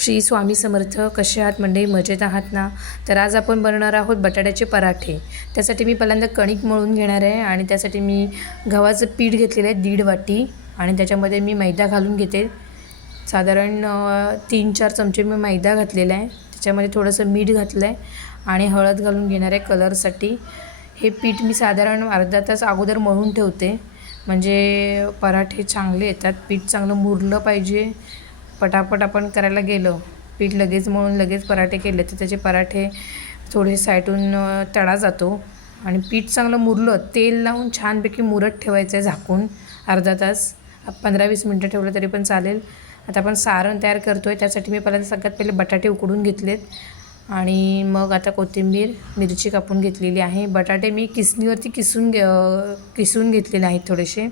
श्री स्वामी समर्थ कसे आहात मंडळी? मजेत आहात ना? तर आज आपण बनवणार आहोत बटाट्याचे पराठे. त्यासाठी मी पहिल्यांदा कणिक मळून घेणार आहे आणि त्यासाठी मी गव्हाचं पीठ घेतलेलं आहे दीड वाटी आणि त्याच्यामध्ये मी मैदा घालून घेते. साधारण तीन चार चमचे मी मैदा घातलेला आहे. त्याच्यामध्ये थोडंसं मीठ घातलं आहे आणि हळद घालून घेणार आहे कलरसाठी. हे पीठ मी साधारण अर्धा तास अगोदर मळून ठेवते. म्हणजे पराठे चांगले येतात पीठ चांगलं मुरलं पाहिजे. पटापट आपण करायला गेलो. पीठ लगेच मळून लगेच पराठे केले तर त्याचे पराठे थोडे साईटून तळा जातो. आणि पीठ चांगलं मुरलं तेल लावून छानपैकी मुरत ठेवायचं आहे झाकून. अर्धा तास पंधरा वीस मिनटं ठेवलं तरी पण चालेल. आता आपण सारण तयार करतो आहे त्यासाठी मी पहिल्यांदा सगळ्यात पहिले बटाटे उकडून घेतलेत. आणि मग आता कोथिंबीर मिरची कापून घेतलेली आहे. बटाटे मी किसणीवरती किसून घे किसून घेतलेले आहेत थोडेसे.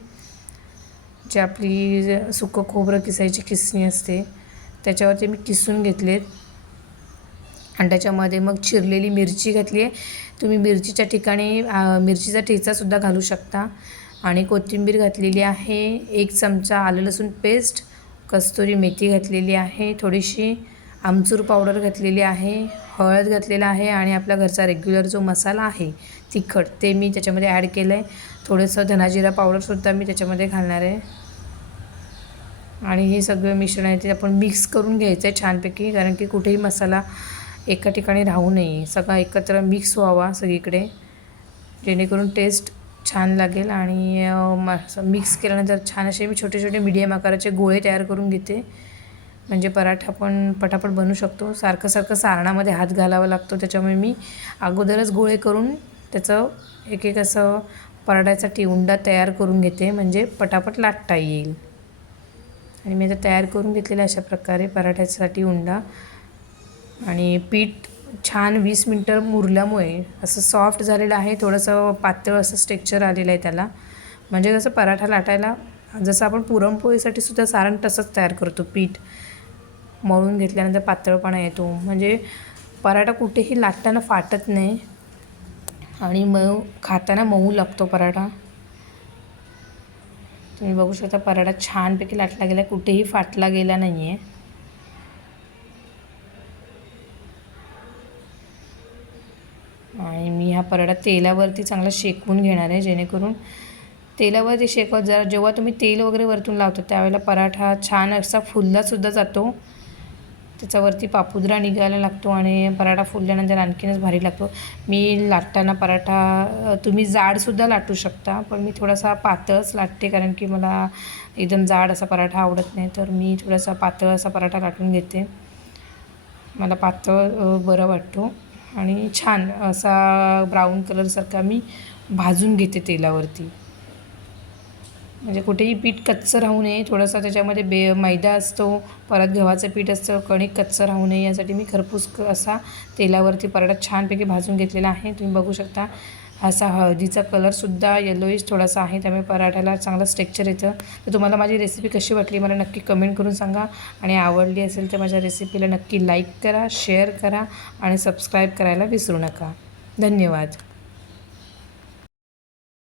जे आपली सुकं खोबरं किसायची किसणी असते त्याच्यावरती मी किसून घेतलेत आणि त्याच्यामध्ये मग चिरलेली मिरची घातली आहे. तुम्ही मिरचीच्या ठिकाणी मिरचीचा ठेचासुद्धा घालू शकता. आणि कोथिंबीर घातलेली आहे एक चमचा आलं लसूण पेस्ट कस्तुरी मेथी घातलेली आहे थोडीशी आमचूर पावडर घातलेली आहे. हळद घातलेला आहे आणि आपला घरचा रेग्युलर जो मसाला आहे तिखट ते मी त्याच्यामध्ये ॲड केलं आहे थोडंसं धनाजिरा पावडरसुद्धा मी त्याच्यामध्ये घालणार आहे. आणि हे सगळं मिश्रण आहे ते आपण मिक्स करून घ्यायचं आहे छानपैकी कारण की कुठेही मसाला एका ठिकाणी राहू नये. सगळा एकत्र मिक्स व्हावा सगळीकडे जेणेकरून टेस्ट छान लागेल. आणि मिक्स केल्यानंतर छान असे मी छोटे छोटे मीडियम आकाराचे गोळे तयार करून घेते. म्हणजे पराठा पण पटापट बनवू शकतो. सारखं सारखं सारणामध्ये हात घालावा लागतो. त्याच्यामुळे मी अगोदरच गोळे करून त्याचं एक एक असं पराठ्यासाठी उंडा तयार करून घेते. म्हणजे पटापट लाटता येईल. आणि मी आता तयार करून घेतलेला अशा प्रकारे पराठ्यासाठी उंडा आणि पीठ छान वीस मिनटं मुरल्यामुळे असं सॉफ्ट झालेलं आहे. थोडंसं पातळ असं स्ट्रेक्चर आलेलं आहे त्याला. म्हणजे कसं पराठा लाटायला जसं आपण पुरणपोळीसाठी सुद्धा सारण तसंच तयार करतो पीठ. मळून घेतल्यानंतर पातळपणा येतो. म्हणजे पराठा कुठेही लाटताना फाटत नाही. आणि मऊ खाताना मऊ लागतो पराठा. तुम्ही बघू शकता पराठा छानपैकी लाटला गेला कुठेही फाटला गेला नाही आहे आणि मी हा पराठा तेलावरती चांगला शेकवून घेणार आहे जेणेकरून तेलावरती शेकवत जरा जेव्हा तुम्ही तेल वगैरे वरतून लावता त्यावेळेला पराठा छान असा फुललासुद्धा जातो. त्याच्यावरती पापुद्रा निघायला लागतो आणि पराठा फुलल्यानंतर आणखीनच भारी लागतो. मी लाटताना पराठा तुम्ही जाडसुद्धा लाटू शकता पण मी थोडासा पातळच लाटते कारण की मला एकदम जाड असा पराठा आवडत नाही. तर मी थोडासा पातळ असा पराठा लाटून घेते. मला पातळ बरं वाटतो. आणि छान असा ब्राऊन कलरसारखा मी भाजून घेते तेलावरती. म्हणजे कुठेही पीठ कच्चं राहू नये थोडंसं त्याच्यामध्ये बे मैदा असतो परत गव्हाचं पीठ असतं कणिक कच्चं राहू नये यासाठी मी खरपूस असा तेलावरती पराठा छानपैकी भाजून घेतलेला आहे. तुम्ही बघू शकता असा हळदीचा कलरसुद्धा येलोईश थोडासा आहे. त्यामुळे पराठ्याला चांगलं स्ट्रेक्चर येतं. तर तुम्हाला माझी रेसिपी कशी वाटली मला नक्की कमेंट करून सांगा. आणि आवडली असेल तर माझ्या रेसिपीला नक्की लाईक करा शेअर करा आणि सबस्क्राईब करायला विसरू नका. धन्यवाद.